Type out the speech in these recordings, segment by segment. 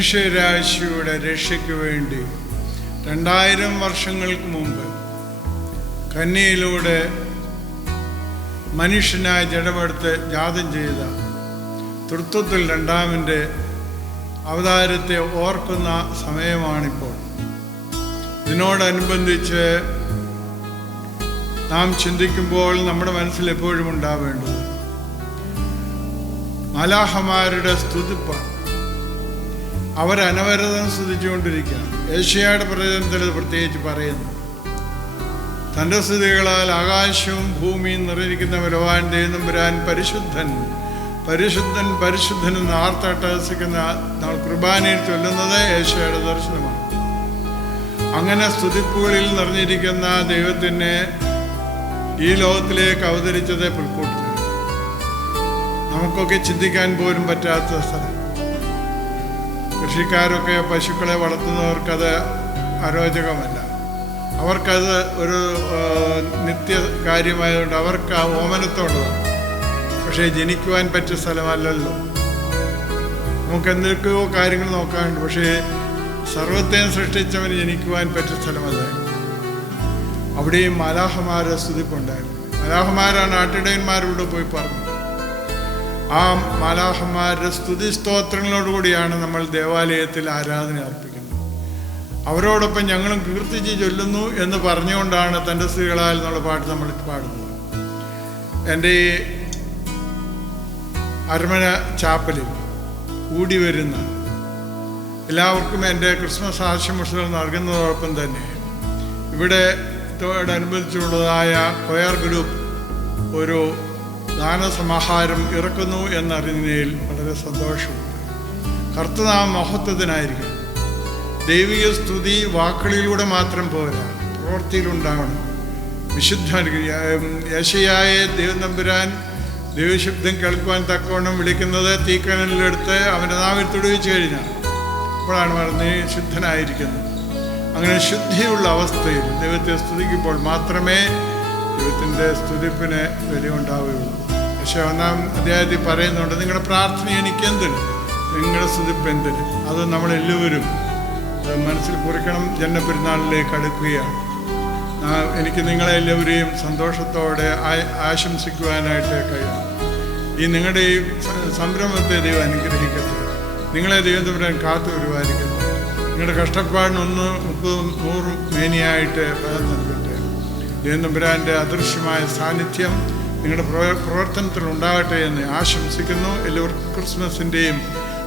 മനുഷ്യരാശിയുടെ രക്ഷയ്ക്ക് വേണ്ടി 2000 വർഷങ്ങൾക്ക് മുമ്പ് കന്യയിലൂടെ മനുഷ്യനായ ജഡമെടുത്ത് ജാതം ചെയ്ത തൃത്വത്തിൽ രണ്ടാമൻ്റെ അവതാരത്തെ ഓർക്കുന്ന സമയമാണിപ്പോൾ. ഇതിനോടനുബന്ധിച്ച് നാം ചിന്തിക്കുമ്പോൾ നമ്മുടെ മനസ്സിൽ എപ്പോഴും ഉണ്ടാവേണ്ടത് മാലാഖമാരുടെ സ്തുതിപ്പാണ്. അവരനവരതം സ്തുതിച്ചുകൊണ്ടിരിക്കുകയാണ്. യെശയ്യായുടെ പ്രവചനത്തിൽ പ്രത്യേകിച്ച് പറയുന്നു, തൻ്റെ സ്തുതികളാൽ ആകാശവും ഭൂമിയും നിറഞ്ഞിരിക്കുന്ന ബലവാൻ ദൈവതമ്പുരാൻ പരിശുദ്ധൻ പരിശുദ്ധൻ പരിശുദ്ധൻ എന്ന് ആർത്തട്ടഹസിക്കുന്ന നമ്മൾ കുർബാനയിൽ ചൊല്ലുന്നത് യെശയ്യായുടെ ദർശനമാണ്. അങ്ങനെ സ്തുതിപ്പുകളിൽ നിറഞ്ഞിരിക്കുന്ന ദൈവത്തിനെ ഈ ലോകത്തിലേക്ക് അവതരിച്ചത് പുൽക്കൂട്ടിൽ. നമുക്കൊക്കെ ചിന്തിക്കാൻ പോലും പറ്റാത്ത സ്ഥലം. കൃഷിക്കാരൊക്കെ പശുക്കളെ വളർത്തുന്നവർക്കത് അരോചകമല്ല. അവർക്കത് ഒരു നിത്യ കാര്യമായതുകൊണ്ട് അവർക്ക് ആ ഓമനത്തോടുമാണ്. പക്ഷേ ജനിക്കുവാൻ പറ്റിയ സ്ഥലമല്ലല്ലോ. നമുക്ക് എന്തൊക്കെയോ കാര്യങ്ങൾ നോക്കാനുണ്ട്. പക്ഷേ സർവത്തെയും സൃഷ്ടിച്ചവന് ജനിക്കുവാൻ പറ്റിയ സ്ഥലമല്ല. അവിടെയും മാലാഖമാരെ സ്തുതിപ്പുണ്ടായിരുന്നു. മാലാഖമാരാണ് ആട്ടിടയന്മാരോട് പോയി പറഞ്ഞത്. ആ മാലാഖമാരുടെ സ്തുതി സ്തോത്രങ്ങളോടുകൂടിയാണ് നമ്മൾ ദേവാലയത്തിൽ ആരാധന അർപ്പിക്കുന്നത്. അവരോടൊപ്പം ഞങ്ങളും കീർത്തിച്ച് ചൊല്ലുന്നു എന്ന് പറഞ്ഞുകൊണ്ടാണ് തൻ്റെ സ്ത്രീകളാൽ എന്നുള്ള പാട്ട് നമ്മൾ പാടുന്നത്. എൻ്റെ ഈ അരമന ചാപ്പലിൽ കൂടി വരുന്ന എല്ലാവർക്കും എൻ്റെ ക്രിസ്മസ് ആശംസകൾ നൽകുന്നതോടൊപ്പം തന്നെ ഇവിടെ ോടനുബന്ധിച്ചുള്ളതായ കൊയർ ഗ്രൂപ്പ് ഒരു ഗാനസമാഹാരം ഇറക്കുന്നു എന്നറിഞ്ഞതിൽ വളരെ സന്തോഷമുണ്ട്. കർത്തനാമം മഹത്വത്തിനായിരിക്കും. ദൈവിക സ്തുതി വാക്കുകളിലൂടെ മാത്രം പോരാ, പ്രവൃത്തിയിലുണ്ടാവണം. വിശുദ്ധ യെശയ്യായെ ദൈവതമ്പുരാൻ ദൈവശബ്ദം കേൾക്കുവാൻ തക്കവണ്ണം വിളിക്കുന്നത് തീക്കനലിലെടുത്ത് അവൻ്റെ നാവിൽ തൊടുവിച്ച് കഴിഞ്ഞാൽ അപ്പോഴാണ് പറഞ്ഞ് ശുദ്ധനായിരിക്കുന്നത്. അങ്ങനെ ശുദ്ധിയുള്ള അവസ്ഥയിൽ ദൈവത്തെ സ്തുതിക്കുമ്പോൾ മാത്രമേ ദൈവത്തിൻ്റെ സ്തുതിപ്പിന് വിലയുണ്ടാവുകയുള്ളൂ. പക്ഷേ 1-ാം അധ്യായത്തിൽ പറയുന്നുണ്ട്, നിങ്ങളുടെ പ്രാർത്ഥന എനിക്കെന്തിന്, നിങ്ങളുടെ സ്തുതിപ്പ് എന്തിന്. അത് നമ്മളെല്ലാവരും മനസ്സിൽ കുറിക്കണം. ജന്മപ്പെരുന്നാളിലേക്ക് അടുക്കുകയാണ്. എനിക്ക് നിങ്ങളെല്ലാവരെയും സന്തോഷത്തോടെ ആശംസിക്കുവാനായിട്ട് കഴിയണം. ഈ നിങ്ങളുടെ ഈ സംരംഭത്തെ ദൈവം അനുഗ്രഹിക്കട്ടെ. നിങ്ങളെ ദൈവം തമ്പുരാൻ കാത്തു വരുവായിരിക്കട്ടെ. നിങ്ങളുടെ കഷ്ടപ്പാടിന് 100 മേനിയായിട്ട് ഫലം നൽകട്ടെ. ദൈവം തമ്പുരാൻ്റെ അദൃശ്യമായ സാന്നിധ്യം നിങ്ങളുടെ പ്രവർത്തനത്തിൽ ഉണ്ടാകട്ടെ എന്ന് ആശംസിക്കുന്നു. എല്ലാവർക്കും ക്രിസ്മസിൻ്റെയും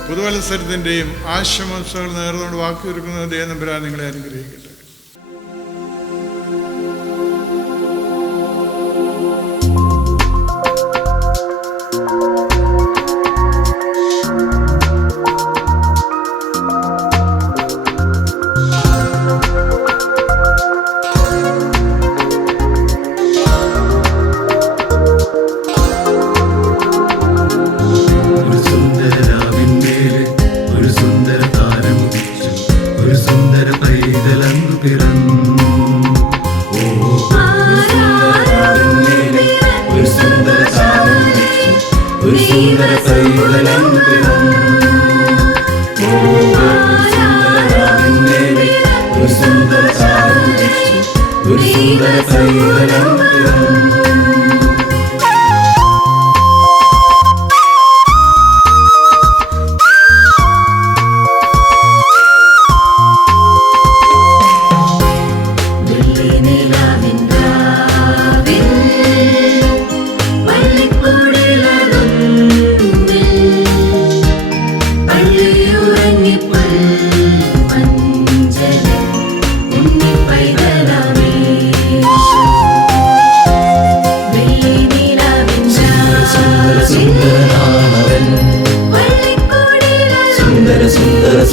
പുതുവത്സരത്തിൻ്റെയും ആശംസകൾ നേർന്നുകൊണ്ട് വാക്കുതീർക്കുന്നത് ദൈവം തമ്പുരാൻ നിങ്ങളെ അനുഗ്രഹിക്കട്ടെ.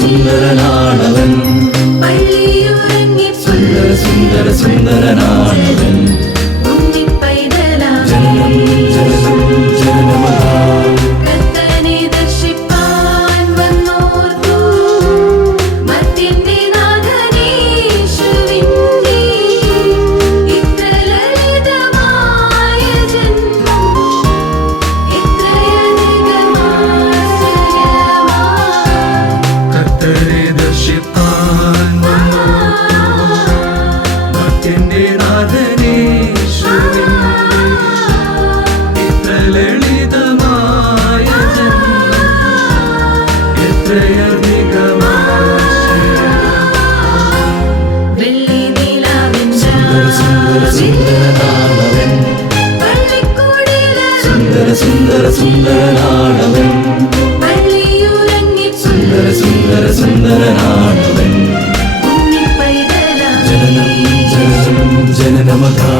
സുന്ദരനാണവൻ സുന്ദരനാണവൻ ജനനം ജനനം ജനനമതാ സുന്ദര സുന്ദരനാണവൻ സുന്ദര സുന്ദര സുന്ദരനാണവൻ ജനനം ജനനം ജനനമതാ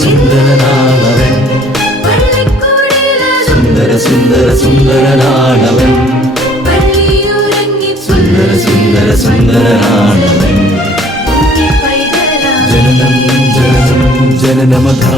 സുന്ദരനാണവൻ സുന്ദര സുന്ദര സുന്ദരനാണവൻ സുന്ദര സുന്ദര സുന്ദരനാണവൻ ജനനം ജനനം ജനനമതാ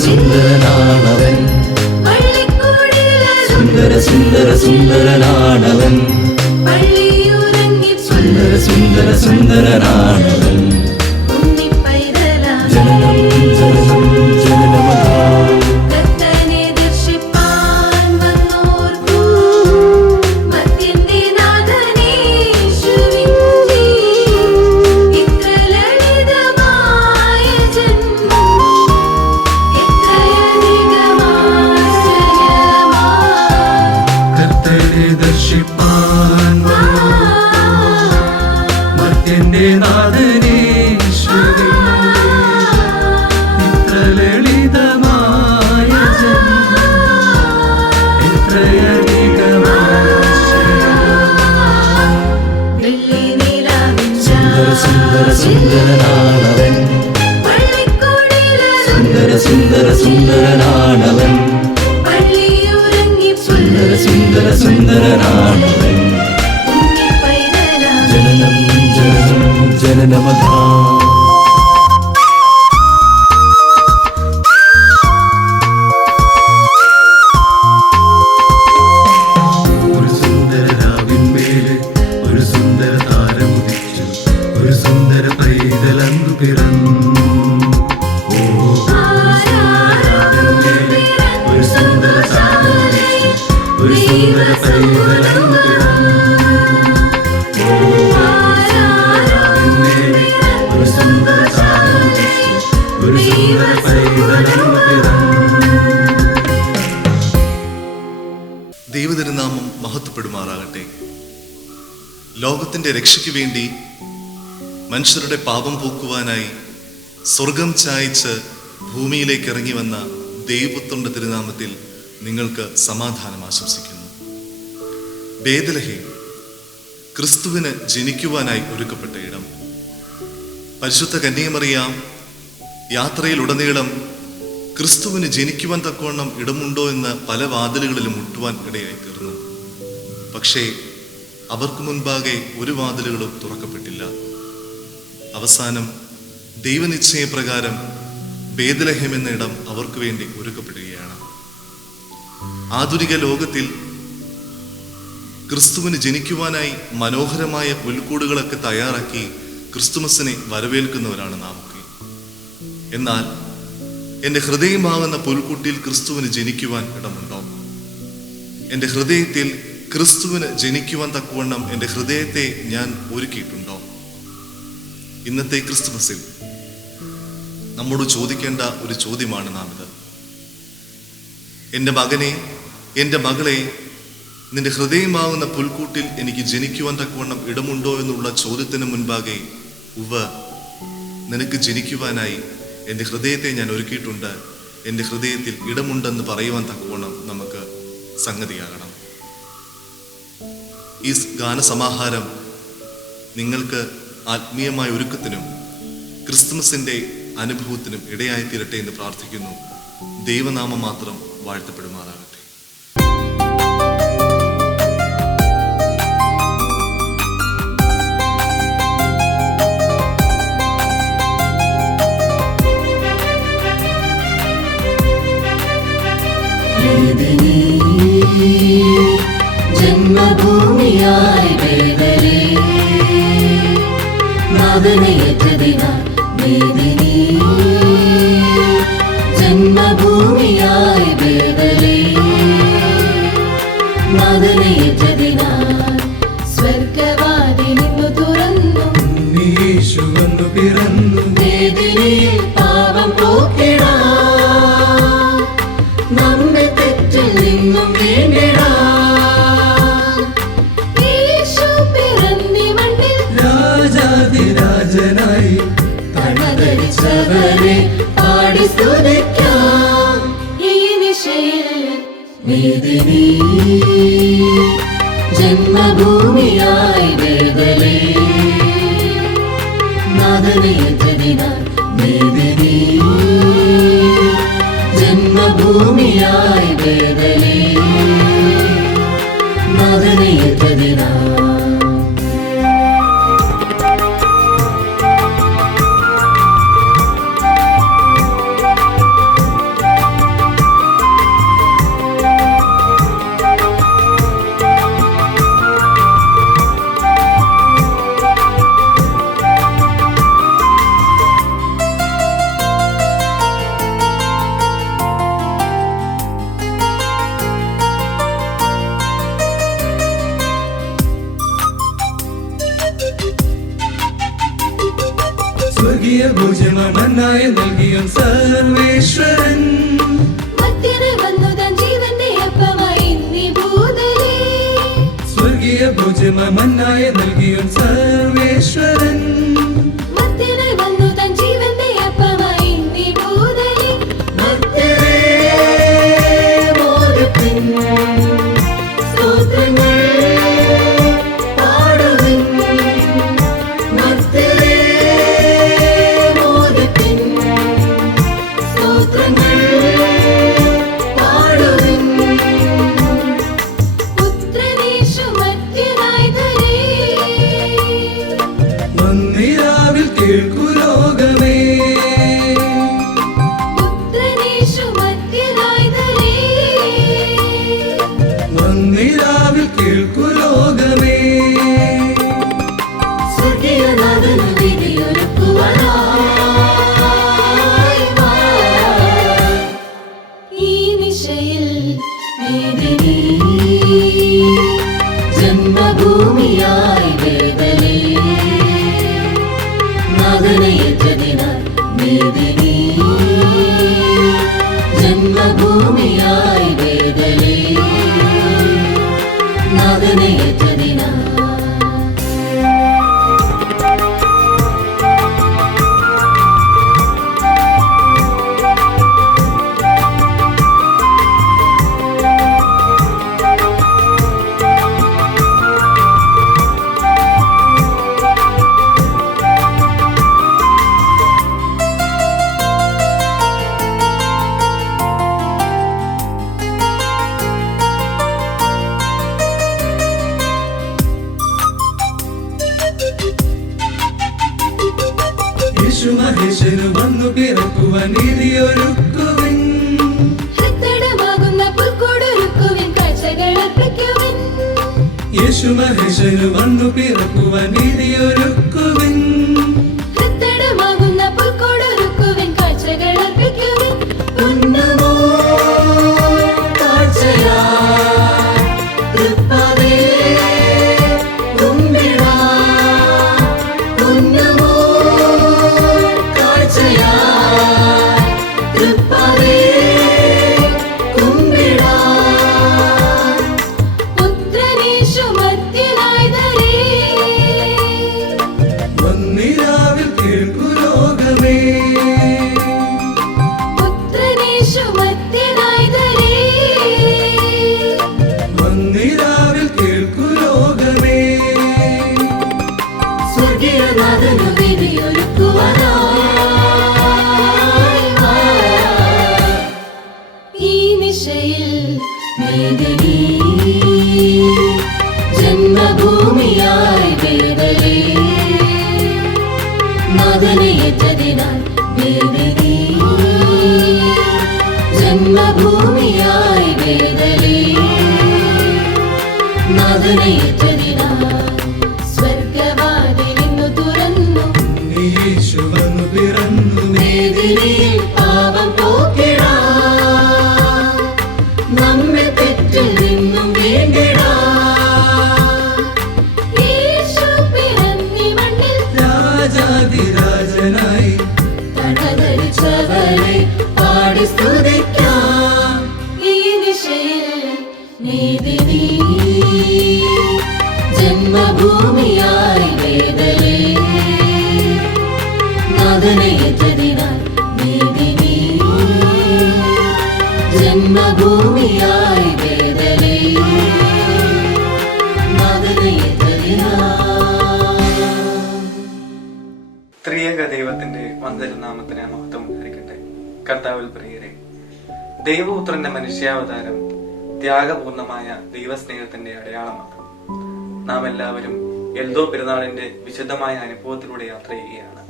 സുന്ദരനാണവൻ സുന്ദര സുന്ദര സുന്ദരനാണവൻ സുന്ദര സുന്ദര സുന്ദരനാണവൻ ജനനം ജനനം ജനനമതാ സുന്ദരനാണവൻ സുന്ദര സുന്ദര സുന്ദരനാണവൻ സുന്ദര സുന്ദര സുന്ദരനാണവൻ ജനനം ജനനം ജനനമതാ പിറന്നു ഓ സുന്ദര ലോകത്തിൻ്റെ രക്ഷയ്ക്ക് വേണ്ടി മനുഷ്യരുടെ പാപം പോക്കുവാനായി സ്വർഗം ചായ്ച്ച് ഭൂമിയിലേക്ക് ഇറങ്ങി വന്ന ദൈവപുത്രന്റെ തിരുനാമത്തിൽ നിങ്ങൾക്ക് സമാധാനം ആശംസിക്കുന്നു. ബേത്ലഹേം ക്രിസ്തുവിന് ജനിക്കുവാനായി ഒരുക്കപ്പെട്ട ഇടം. പരിശുദ്ധ കന്യകമറിയാം യാത്രയിലുടനീളം ക്രിസ്തുവിന് ജനിക്കുവാൻ തക്കവണ്ണം ഇടമുണ്ടോ എന്ന് പല വാതിലുകളിലും മുട്ടുവാൻ ഇടയായി തീർന്നു. പക്ഷേ അവർക്ക് മുൻപാകെ ഒരു വാതിലുകളും തുറക്കപ്പെട്ടില്ല. അവസാനം ദൈവനിശ്ചയപ്രകാരം ബേത്ലഹേം എന്ന ഇടം അവർക്ക് വേണ്ടി ഒരുക്കപ്പെടുകയാണ്. ആധുനിക ലോകത്തിൽ ക്രിസ്തുവിന് ജനിക്കുവാനായി മനോഹരമായ പുൽക്കൂടുകളൊക്കെ തയ്യാറാക്കി ക്രിസ്തുമസിനെ വരവേൽക്കുന്നവരാണ് നാമൊക്കെ. എന്നാൽ എൻ്റെ ഹൃദയമാകുന്ന പുൽക്കൂട്ടിൽ ക്രിസ്തുവിന് ജനിക്കുവാൻ ഇടമുണ്ടോ? എൻ്റെ ഹൃദയത്തിൽ ക്രിസ്തുവിന് ജനിക്കുവാൻ തക്കവണ്ണം എൻ്റെ ഹൃദയത്തെ ഞാൻ ഒരുക്കിയിട്ടുണ്ടോ? ഇന്നത്തെ ക്രിസ്തുമസിൽ നമ്മോട് ചോദിക്കേണ്ട ഒരു ചോദ്യമാണ് നാം ഇത്. എൻ്റെ മകനെ, എൻ്റെ മകളെ, നിന്റെ ഹൃദയമാവുന്ന പുൽക്കൂട്ടിൽ എനിക്ക് ജനിക്കുവാൻ തക്കവണ്ണം ഇടമുണ്ടോ എന്നുള്ള ചോദ്യത്തിന് മുൻപാകെ നിനക്ക് ജനിക്കുവാനായി എൻ്റെ ഹൃദയത്തെ ഞാൻ ഒരുക്കിയിട്ടുണ്ട്, എൻ്റെ ഹൃദയത്തിൽ ഇടമുണ്ടെന്ന് പറയുവാൻ തക്കവണ്ണം നമുക്ക് സംഗതിയാകണം. ഈ ഗാനസമാഹാരം നിങ്ങൾക്ക് ആത്മീയമായ ഒരുക്കത്തിനും ക്രിസ്തുമസിൻ്റെ അനുഭവത്തിനും ഇടയായി തീരട്ടെ എന്ന് പ്രാർത്ഥിക്കുന്നു. ദൈവനാമം മാത്രം വാഴ്ത്തപ്പെടുമാറാകട്ടെ. ജന്മഭൂമിയായി ബേത്ലഹേം നാഥനേറ്റതിനാൽ വേദനീ. ജന്മഭൂമിയായി ബേത്ലഹേം നാഥനേറ്റതിനാൽ സ്വർഗവാതിലിന്നു തുറന്നു യേശു വന്നു പിറന്നു. വേദനയിൽ പാപം പോക്കിടാൻ നമ്മെ തെറ്റിൽ നിന്നും വീണ്ടിടാൻ രാജാതിരാജനായി കണധരിച്ചവരെ പാടി സ്തുതിക്കാം ഈ നിശയിൽ വേദനീ. ജന്മഭൂമിയായി ബേത്ലഹേം നാഥനേറ്റതിനാൽ വേദനീ. ജന്മഭൂമിയായി ബേത്ലഹേം നാഥനേറ്റതിനാൽ. സ്വർഗീയ ഭോജനം മന്നായി നൽകിയും സർവേശ്വരൻ. മധ്യന് വന്നു തൻ ജീവന്റെ അപ്പമായി നീ ഭൂതലേ. സ്വർഗീയ ഭോജനം മന്നായി നൽകിയും സർവേശ്വരൻ. മധ്യന് വന്നു തൻ ജീവന്റെ അപ്പമായി നീ ഭൂതലേ. മധ്യരേ മോദത്തിൻ സ്തോത്രങ്ങൾ പാടുവിൻ. മധ്യരേ മോദത്തിൻ സ്തോത്രങ്ങൾ പാടുവിൻ. പുത്രനീശു മധ്യനായി ധരേ. വന്നിരാവിൽ കേൾക്കു ലോകമേ. പുത്രനീശു മധ്യനായി ധരേ. വന്നിരാവിൽ കേൾക്കു ലോകമേ. സ്വർഗീയനാഥന് വിധിയൊരുക്കുവാനായി വാ. ഈ നിശയിൽ വേദനീ. ജന്മഭൂമിയായി ബേത്ലഹേം നാഥനേറ്റതിനാൽ വേദനീ. ജന്മഭൂമിയായി ബേത്ലഹേം നാഥനേറ്റതിനാൽ. യേശു മഹേശനു വന്നു പിറക്കുവാൻ നീതിയൊരുക്കുവിൻ. ഹൃദയമാകുന്ന പുൽക്കൂടൊരുക്കുവിൻ, കാഴ്ചകൾ അർപ്പിക്കുവിൻ. യേശു മഹേശനു വന്നു പിറക്കുവാൻ നീതിയൊരുക്കുവിൻ. ഹൃദയമാകുന്ന പുൽക്കൂടൊരുക്കുവിൻ, കാഴ്ചകൾ അർപ്പിക്കുവിൻ. ഉന്നമോ കാഴ്ചയായി തൃപ്പാതേ കുമ്പിടാം. ഉന്നമോ കാഴ്ചയായി തൃപ്പാതേ കുമ്പിടാം. പുത്രനീശു മധ്യനായതരേ, വന്നിരാവിൽ കേൾക്കുലോകമേ. പുത്രനീശു മധ്യനായതരേ, വന്നിരാവിൽ കേൾക്കുലോകമേ. സ്വർഗീയനാഥനു വേദിയൊരുക്കുവാനായി വാ. ഈ നിശയിൽ വേദനീ ജന്മഭൂമിയായി വേദനേ, നാഥനയേറ്റതിനാൽ വേദനീ ജന്മഭൂമിയായി വേദനേ, നാഥനയേറ്റതിനാൽ സ്വർഗവാതിലിന്നു തുറന്നു. യേശു വന്നു പിറന്നു വേദനയിൽ പാപം പോക്കിടാൻ, നമ്മെ തെറ്റിൽ നിന്നും വീണ്ടിടാൻ. യേശു പിറന്നീ മണ്ണിൽ രാജാതിരാജനായി തടധരിച്ചവരെ പാടി സ്തുതിക്കാം. ഈ ദിശയിൽ നീതിനീ ജന്മഭൂമിയായി വേദനേ, നാഥനയേറ്റതിനാൽ നീതിനീ ജന്മഭൂമിയായി വേദനേ, ത്രിയേക ദൈവത്തിന്റെ വന്ദനനാമത്തിന് മഹത്വം ഉണ്ടായിരിക്കട്ടെ. കർത്താവിൽ പ്രിയരെ, ദൈവപുത്രന്റെ മനുഷ്യാവതാരം ത്യാഗപൂർണമായ ദൈവസ്നേഹത്തിന്റെ അടയാളമാണ്. നാം എല്ലാവരും എൽദോ പെരുന്നാളിന്റെ വിശുദ്ധമായ അനുഭവത്തിലൂടെ യാത്ര ചെയ്യുകയാണ്.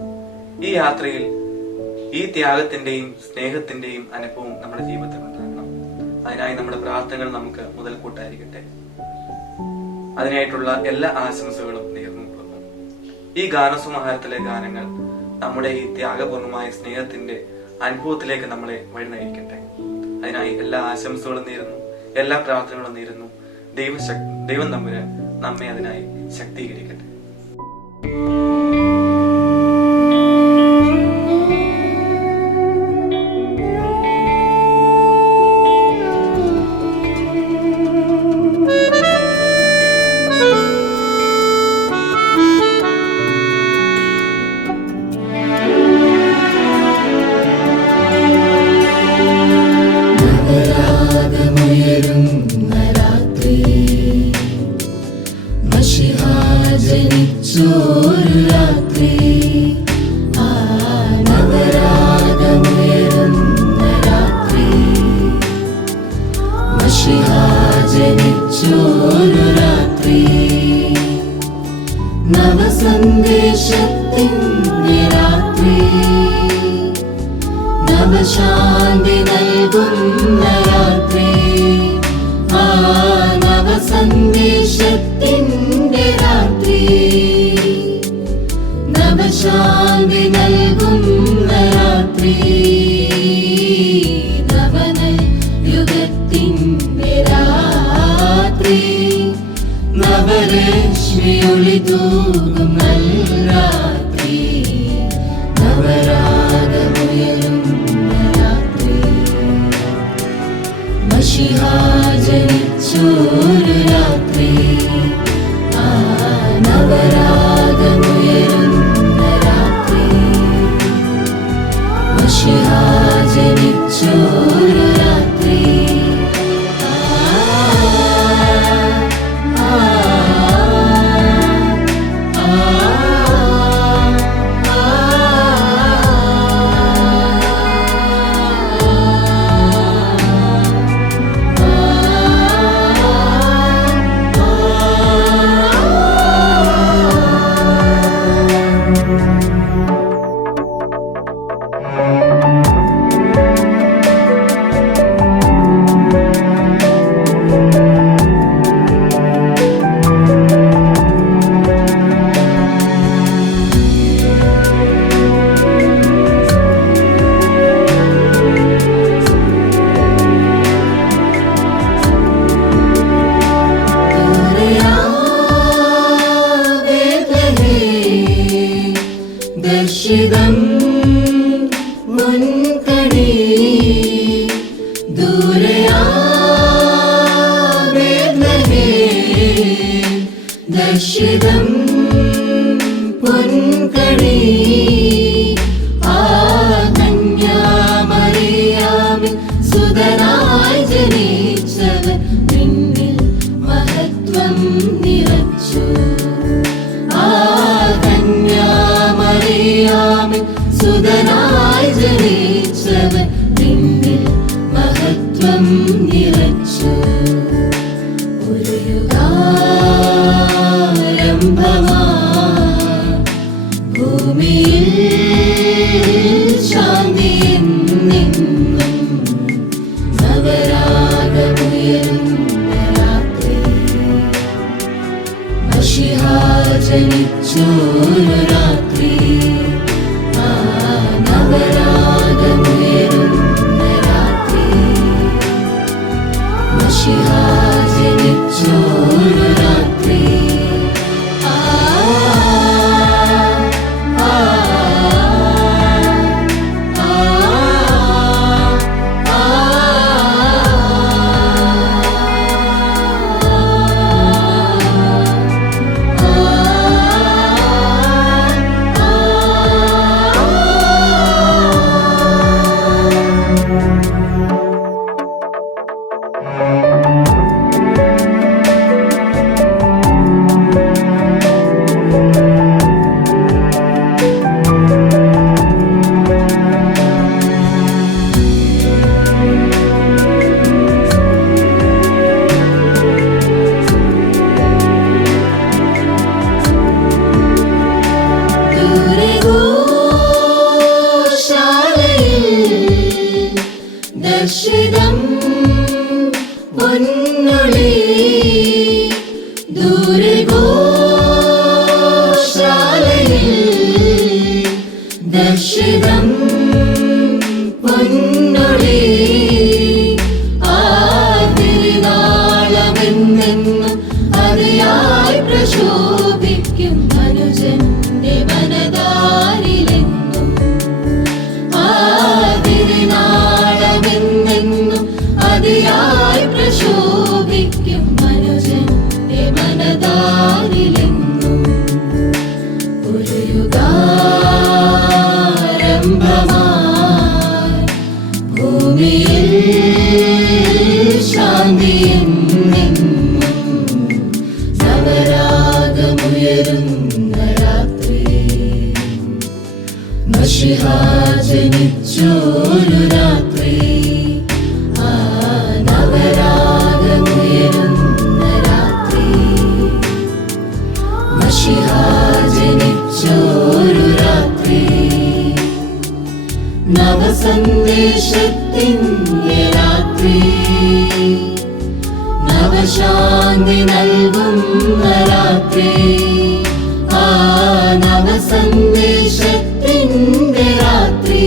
ഈ യാത്രയിൽ ഈ ത്യാഗത്തിന്റെയും സ്നേഹത്തിന്റെയും അനുഭവം നമ്മുടെ ജീവിതത്തിൽ ഉണ്ടാകണം. അതിനായി നമ്മുടെ പ്രാർത്ഥനകൾ നമുക്ക് മുതൽക്കൂട്ടായിരിക്കട്ടെ. അതിനായിട്ടുള്ള എല്ലാ ആശംസകളും നേർന്നുകൊള്ളുന്നു. ഈ ഗാനസമാഹാരത്തിലെ ഗാനങ്ങൾ നമ്മുടെ ഈ ത്യാഗപൂർണമായ സ്നേഹത്തിന്റെ അനുഭവത്തിലേക്ക് നമ്മളെ വഴി നയിക്കട്ടെ. അതിനായി എല്ലാ ആശംസകളും നേരുന്നു, എല്ലാ പ്രാർത്ഥനകളും നേരുന്നു. ദൈവം തമ്പുരാൻ നമ്മെ അതിനായി ശക്തീകരിക്കട്ടെ. ജനിച്ചൊരു രാത്രി, ആ നവരാഗമുയരുന്ന രാത്രി, മശിഹ ജനിച്ചൊരു രാത്രി, നവസന്ദേശത്തിൻ്റെ രാത്രി, നവശാന്തി നൽകുന്ന രാത്രി, ആ നവസന്ദേശത്തിൻ്റെ രാത്രി, നവശാന്തി നൽകുന്ന രാത്രി, നവനയുഗത്തിൻ്റെ രാത്രി, നവരശ്മിയൊളി തൂകും രാത്രി, നവരാഗമുയരുന്ന രാത്രി, മശിഹ ജനിച്ചൊരു രാത്രി, ആ നവരാഗമുയരുന്ന രാത്രി, മശിഹ ജനിച്ചൊരു രാത്രി. ആ പൊൻകണി ദൂരയാ ബേത്ലഹേം ദർശിതം പൊൻകണി ആ കന്യാമറിയാമിൻ സുതനായി ജനിച്ചവൻ നിന്നിൽ മഹത്വം നിറച്ചു ആ കന്യാമറിയാമിൻ സുതനായി ജനിച്ചവൻ നിന്നിൽ മഹത്വം നിറച്ചു ഒരു യുഗാരംഭമാ ഭൂമിയിൽ ശാന്തി എന്നെന്നും നവരാഗമുയരുന്ന രാത്രി മശിഹാ ജനിച്ചൊരു രാത്രി ആ നവരാഗമുയരുന്ന രാത്രി മശിഹാ ജനിച്ചൊരു രാത്രി ദർശിതം പൊന്നൊളി ദൂരെ ഗോശാലയിൽ ദർശിതം പൊന്നൊളി ആ തിരുനാളമെന്നെന്നും അതിയായി പ്രശോഭിക്കും മനുജന്റെ മനതാരിലെന്നും ആ തിരുനാളമെന്നെന്നും അതിയായി പ്രശോഭിക്കും മനുജന്റെ മനതാരിലെന്നും ഒരു യുഗാരംഭമായി ഭൂമിയിൽ ശാന്തി എന്നെന്നും നവരാഗമുയരുന്ന രാത്രി മശിഹാ ജനിച്ചൊരു രാത്രി ആ നവരാഗമുയരുന്ന രാത്രി മശിഹാ ജനിച്ചൊരു രാത്രി നവസന്ദേശത്തിൻ്റെ രാത്രി നവശാന്തി നൽകുന്ന രാത്രി ആ നവസന്ദേശത്തിൻ്റെ രാത്രി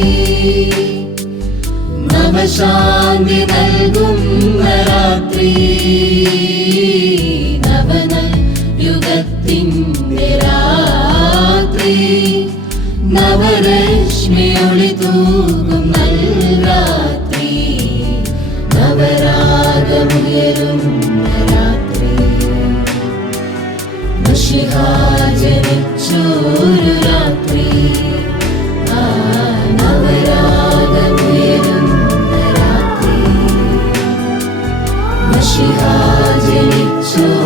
നവശാന്തി നൽകുന്ന രാത്രി നവനൽ യുഗത്തിൻ്റെ രാത്രി നവരശ്മിയൊളി തൂകും നൽരാത്രി നവരാഗമുയരുന്ന രാത്രി മശിഹാ ജനിച്ചൊരു രാത്രി ആ നവരാഗമുയരുന്ന രാത്രി മശിഹാ ജനിച്ചൊരു